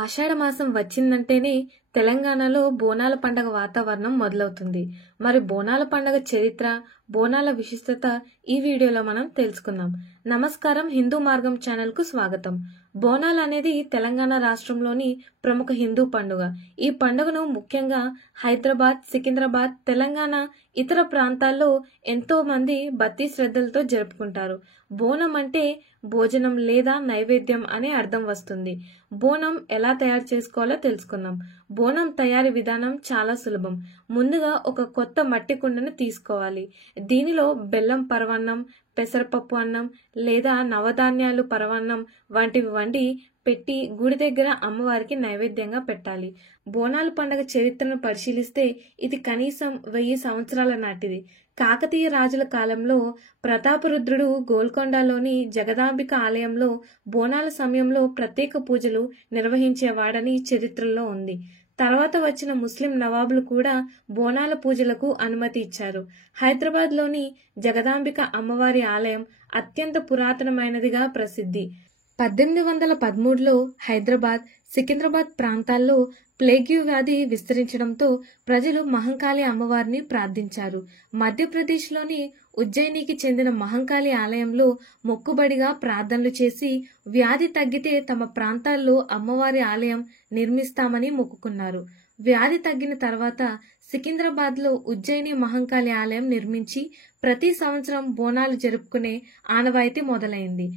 ఆషాఢ మాసం వచ్చిందంటేనే తెలంగాణలో బోనాల పండగ వాతావరణం మొదలవుతుంది. మరి బోనాల పండగ చరిత్ర, బోనాల విశిష్టత ఈ వీడియోలో మనం తెలుసుకుందాం. నమస్కారం, హిందూ మార్గం ఛానల్ కు స్వాగతం. బోనాలు అనేది తెలంగాణ రాష్ట్రంలోని ప్రముఖ హిందూ పండుగ. ఈ పండుగను ముఖ్యంగా హైదరాబాద్, సికింద్రాబాద్, తెలంగాణ ఇతర ప్రాంతాల్లో ఎంతో మంది భక్తి శ్రద్ధలతో జరుపుకుంటారు. బోనం అంటే భోజనం లేదా నైవేద్యం అనే అర్థం వస్తుంది. బోనం ఎలా తయారు చేసుకోవాలో తెలుసుకుందాం. బోనం తయారీ విధానం చాలా సులభం. ముందుగా ఒక కొత్త మట్టి కుండను తీసుకోవాలి. దీనిలో బెల్లం పరమాన్నం, పెసరపప్పు అన్నం లేదా నవధాన్యాలు పరమాన్నం వంటివి వండి పెట్టి గుడి దగ్గర అమ్మవారికి నైవేద్యంగా పెట్టాలి. బోనాల పండుగ చరిత్రను పరిశీలిస్తే ఇది కనీసం 1000 సంవత్సరాల నాటిది. కాకతీయ రాజుల కాలంలో ప్రతాపరుద్రుడు గోల్కొండలోని జగదాంబిక ఆలయంలో బోనాల సమయంలో ప్రత్యేక పూజలు నిర్వహించేవాడని చరిత్రలో ఉంది. తర్వాత వచ్చిన ముస్లిం నవాబులు కూడా బోనాల పూజలకు అనుమతి ఇచ్చారు. హైదరాబాద్లోని జగదాంబిక అమ్మవారి ఆలయం అత్యంత పురాతనమైనదిగా ప్రసిద్ధి. 1813లో హైదరాబాద్, సికింద్రాబాద్ ప్రాంతాల్లో ప్లేగ్యూ వ్యాధి విస్తరించడంతో ప్రజలు మహంకాళి అమ్మవారిని ప్రార్థించారు. మధ్యప్రదేశ్లోని ఉజ్జయినికి చెందిన మహంకాళి ఆలయంలో మొక్కుబడిగా ప్రార్థనలు చేసి వ్యాధి తగ్గితే తమ ప్రాంతాల్లో అమ్మవారి ఆలయం నిర్మిస్తామని మొక్కుకున్నారు. వ్యాధి తగ్గిన తర్వాత సికింద్రాబాద్లో ఉజ్జయిని మహంకాళి ఆలయం నిర్మించి ప్రతి సంవత్సరం బోనాలు జరుపుకునే ఆనవాయితీ మొదలైంది.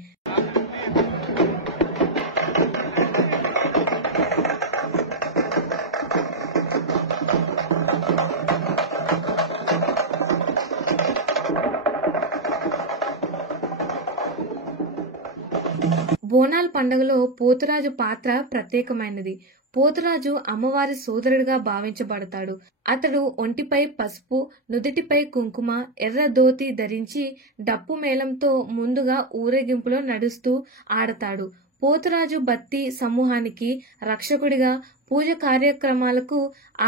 బోనాల పండుగలో పోతురాజు పాత్ర ప్రత్యేకమైనది. పోతురాజు అమ్మవారి సోదరుడిగా భావించబడతాడు. అతడు ఒంటిపై పసుపు, నుదుటిపై కుంకుమ, ఎర్ర ధోతి ధరించి డప్పు మేళంతో ముందుగా ఊరేగింపులో నడుస్తూ ఆడతాడు. పోతురాజు భక్తి సమూహానికి రక్షకుడిగా, పూజ కార్యక్రమాలకు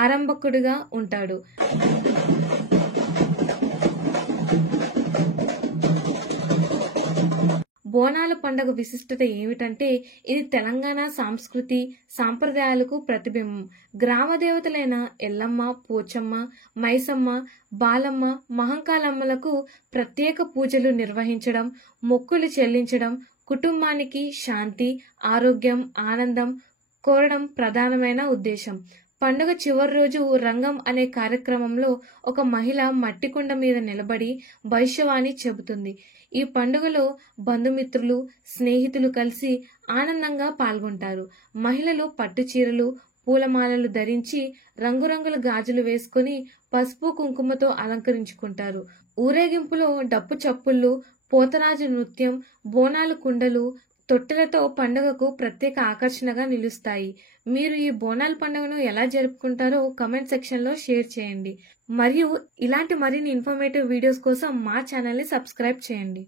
ఆరంభకుడిగా ఉంటాడు. బోనాల పండుగ విశిష్టత ఏమిటంటే ఇది తెలంగాణ సంస్కృతి సాంప్రదాయాలకు ప్రతిబింబం. గ్రామ దేవతలైన ఎల్లమ్మ, పోచమ్మ, మైసమ్మ, బాలమ్మ, మహంకాళమ్మలకు ప్రత్యేక పూజలు నిర్వహించడం, మొక్కులు చెల్లించడం, కుటుంబానికి శాంతి, ఆరోగ్యం, ఆనందం కోరడం ప్రధానమైన ఉద్దేశం. పండుగ చివరి రోజు రంగం అనే కార్యక్రమంలో ఒక మహిళ మట్టి కుండ మీద నిలబడి భవిష్యవాణి చెబుతుంది. ఈ పండుగలో బంధుమిత్రులు, స్నేహితులు కలిసి ఆనందంగా పాల్గొంటారు. మహిళలు పట్టు చీరలు, పూలమాలలు ధరించి రంగురంగుల గాజులు వేసుకుని పసుపు కుంకుమతో అలంకరించుకుంటారు. ఊరేగింపులో డప్పు చప్పుళ్ళు, పోతరాజు నృత్యం, బోనాలు కుండలు, తొట్టెలతో పండుగకు ప్రత్యేక ఆకర్షణగా నిలుస్తాయి. మీరు ఈ బోనాల పండుగను ఎలా జరుపుకుంటారో కమెంట్ సెక్షన్ లో షేర్ చేయండి. మరియు ఇలాంటి మరిన్ని ఇన్ఫర్మేటివ్ వీడియోస్ కోసం మా ఛానల్ ని సబ్స్క్రైబ్ చేయండి.